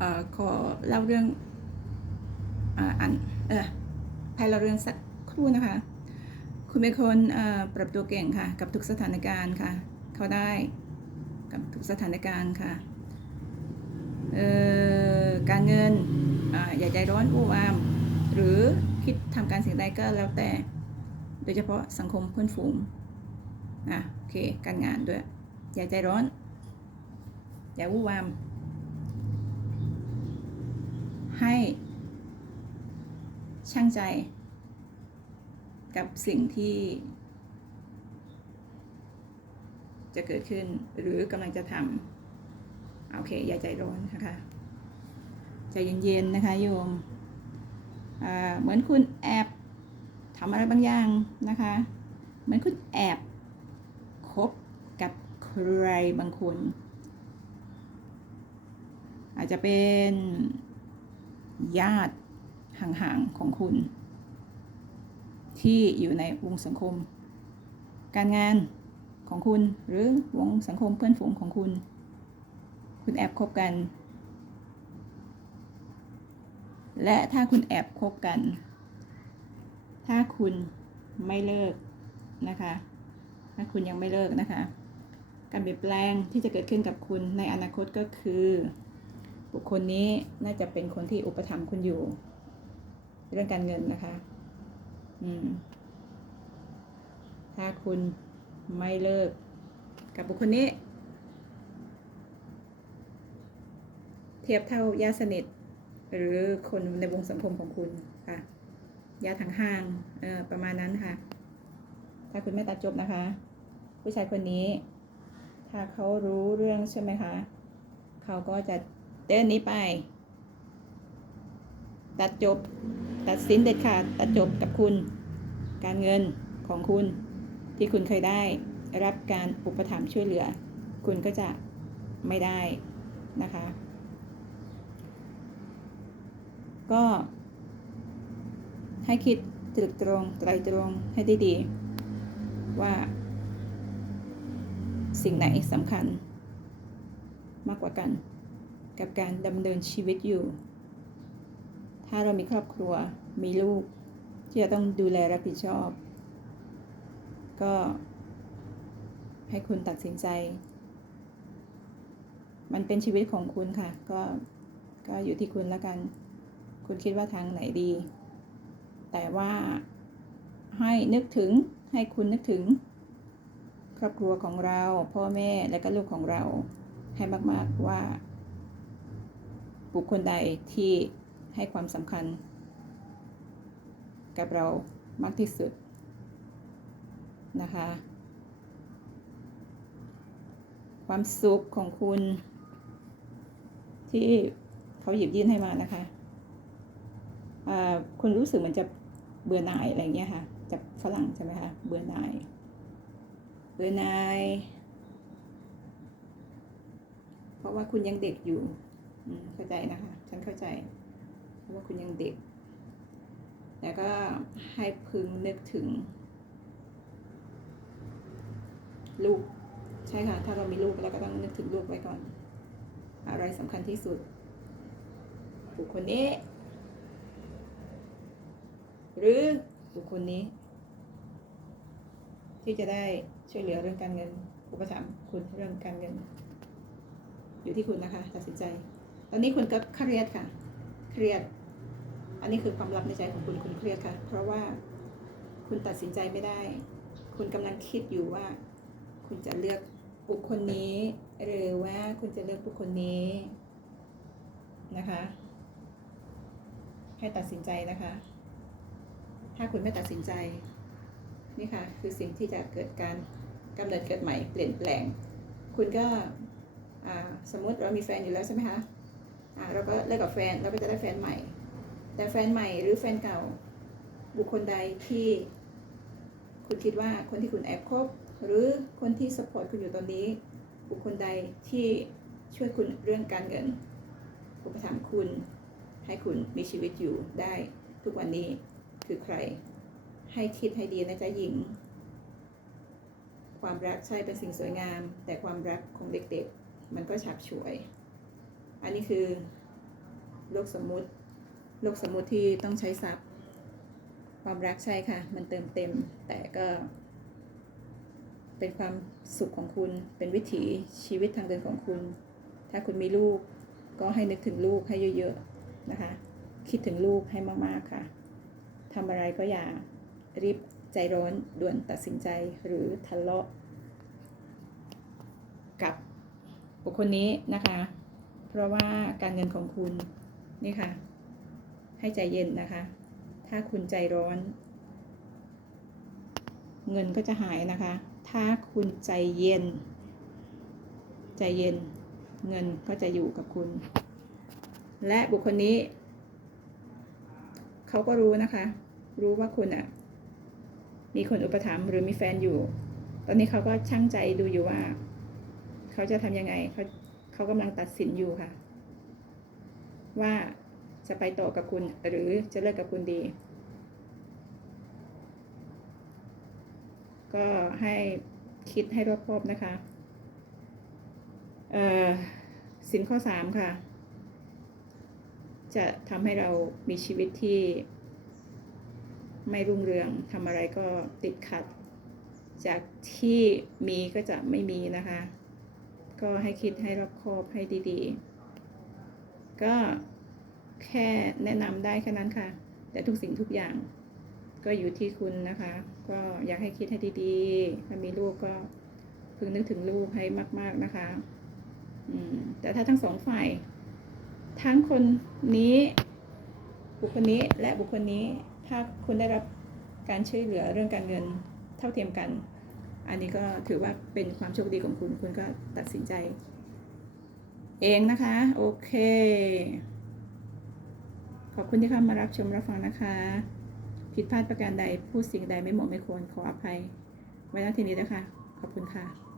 อขอเล่าเรื่องอ่าอันเออให้เราเรื่องสักครู่นะคะ คุณเป็นคนปรับตัวเก่งค่ะ กับทุกสถานการณ์ค่ะ เขาได้กับทุกสถานการณ์ค่ะการเงินออย่าใจร้อนอู้วาม หรือคิดทำการสิ่งใดก็แล้วแต่ โดยเฉพาะสังคมเพื่อนฝูงอะโอเค การงานด้วย อย่าใจร้อน อย่าวู่วาม ให้ช่างใจ กับสิ่งที่ จะเกิดขึ้นหรือกำลังจะทำโอเค อย่าใจร้อนนะคะใจเย็นๆนะคะโยมเหมือนคุณแอบทำอะไรบางอย่างนะคะ เหมือนคุณแอบคบกับใครบางคน อาจจะเป็น ญาติห่างๆของคุณ ที่อยู่ในวงสังคม การงานของคุณหรือวงสังคมเพื่อนฝูงของคุณ คุณแอบคบกัน และถ้าคุณแอบคบกัน ถ้าคุณไม่เลิกนะคะ ถ้าคุณยังไม่เลิกนะคะ การเปลี่ยนแปลงที่จะเกิดขึ้นกับคุณในอนาคตก็คือ บุคคลนี้น่าจะเป็นคนที่อุปถัมภ์คุณอยู่ เรื่องการเงินนะคะ อืม ถ้าคุณไม่เลิกกับบุคคลนี้ เทียบเท่าญาติสนิท หรือคนในวงสังคมของคุณค่ะญาติทางห้าง เออประมาณนั้นค่ะ ถ้าคุณไม่ตัดจบนะคะ ผู้ชายคนนี้ ถ้าเขารู้เรื่องใช่ไหมคะ เขาก็จะ เดินนี้ไป ตัดจบ ตัดสินเด็ดขาดตัดจบกับคุณ การเงินของคุณที่คุณเคยได้รับการอุปถัมภ์ช่วยเหลือ คุณก็จะไม่ได้นะคะ ก็ ให้คิดตรึกตรงไตรตรงให้ด้ดีว่า สิ่งไหนสำคัญมากกว่ากัน กับการดำเนินชีวิตอยู่ ถ้าเรามีครอบครัวมีลูก ที่จะต้องดูแลรับผิดชอบ ก็ให้คุณตัดสินใจ มันเป็นชีวิตของคุณค่ะ ก็ก็อยู่ที่คุณแล้วกัน คุณคิดว่าทางไหนดี แต่ว่าให้นึกถึงให้คุณนึกถึง ครอบครัวของเรา พ่อแม่และก็ลูกของเราให้มาก ๆ ว่า บุคคลใดที่ให้ความสำคัญ กับเรามากที่สุดนะคะ ความสุขของคุณ ที่เขาหยิบยื่นให้มานะคะอ่าคุณรู้สึกเหมือนจะเบื่อหน่ายอะไรเงี้ยค่ะจากฝรั่งใช่ไหมคะเบื่อหน่าย เบื่อหน่าย เพราะว่าคุณยังเด็กอยู่ เข้าใจนะคะ ฉันเข้าใจเพราะว่าคุณยังเด็ก แต่ก็ให้พึงนึกถึง ลูก ใช่ค่ะ ถ้าเรามีลูกเราก็ต้องนึกถึงลูกไว้ก่อน อะไรสำคัญที่สุด บุคคลนี้ หรือบุคคลนี้ ที่จะได้ช่วยเหลือเรื่องการเงินอุปถัมภ์คุณเรื่องการเงิน อยู่ที่คุณนะคะ ตัดสินใจ ตอนนี้คุณก็เครียดค่ะ เครียด อันนี้คือความลับในใจของคุณคุณเครียดค่ะ เพราะว่าคุณตัดสินใจไม่ได้ คุณกำลังคิดอยู่ว่า คุณจะเลือกบุคคลนี้ หรือว่าคุณจะเลือกบุคคลนี้นะคะ ให้ตัดสินใจนะคะ ถ้าคุณไม่ตัดสินใจนี่ค่ะคือสิ่งที่จะเกิดการกำเนิดเกิดใหม่เปลี่ยนแปลง คุณก็สมมติเรามีแฟนอยู่แล้วใช่ไหมคะ อ่าเราก็เลิกกับแฟนเราก็จะได้แฟนใหม่ แต่แฟนใหม่หรือแฟนเก่า บุคคลใดที่ คุณคิดว่าคนที่คุณแอบคบ หรือคนที่สปอร์ตคุณอยู่ตอนนี้ บุคคลใดที่ช่วยคุณเรื่องการเงินอุปถัมภ์คุณ ให้คุณมีชีวิตอยู่ได้ทุกวันนี้คือใคร ให้คิดให้ดีนะจ๊ะหญิง ความรักใช่เป็นสิ่งสวยงาม แต่ความรักของเด็กๆ มันก็ฉับฉวย อันนี้คือโลกสมมุติ โลกสมมุติที่ต้องใช้ทรัพย์ ความรักใช่ค่ะ มันเติมเต็ม แต่ก็ เป็นความสุขของคุณ เป็นวิถีชีวิตทางเดินของคุณ ถ้าคุณมีลูก ก็ให้นึกถึงลูกให้เยอะๆนะคะ คิดถึงลูกให้มากๆค่ะทำอะไรก็อย่ารีบใจร้อนด่วนตัดสินใจหรือทะเลาะกับบุคคลนี้นะคะ เพราะว่าการเงินของคุณนี่ค่ะ ให้ใจเย็นนะคะ ถ้าคุณใจร้อน เงินก็จะหายนะคะ ถ้าคุณใจเย็น ใจเย็น เงินก็จะอยู่กับคุณ และบุคคลนี้ เขาก็รู้นะคะ รู้ว่าคุณอะมีคนอุปถัมภ์หรือมีแฟนอยู่ ตอนนี้เขาก็ช่างใจดูอยู่ว่า เขาจะทำยังไงเขา เขากำลังตัดสินอยู่ค่ะ ว่าจะไปต่อกับคุณหรือจะเลิกกับคุณดี ก็ให้คิดให้รอบคอบนะคะสินข้อสามค่ะ จะทำให้เรามีชีวิตที่ไม่รุ่งเรืองทำอะไรก็ติดขัด จากที่มีก็จะไม่มีนะคะ ก็ให้คิดให้รอบคอบให้ดีๆ ก็แค่แนะนำได้แค่นั้นค่ะ แต่ทุกสิ่งทุกอย่างก็อยู่ที่คุณนะคะ ก็อยากให้คิดให้ดีๆ ถ้ามีลูกก็พึงนึกถึงลูกให้มาก ๆนะคะ อืม แต่ถ้าทั้งสองฝ่าย ทั้งคนนี้ บุคคลนี้และบุคคลนี้ ถ้าคุณได้รับการช่วยเหลือเรื่องการเงินเท่าเทียมกัน อันนี้ก็ถือว่าเป็นความโชคดีของคุณ คุณก็ตัดสินใจ เองนะคะ โอเค ขอบคุณที่เข้ามารับชมรับฟังนะคะ ผิดพลาดประการใดพูดสิ่งใดไม่เหมาะไม่ควรขออภัย ไว้ณที่นี้นะคะ ขอบคุณค่ะ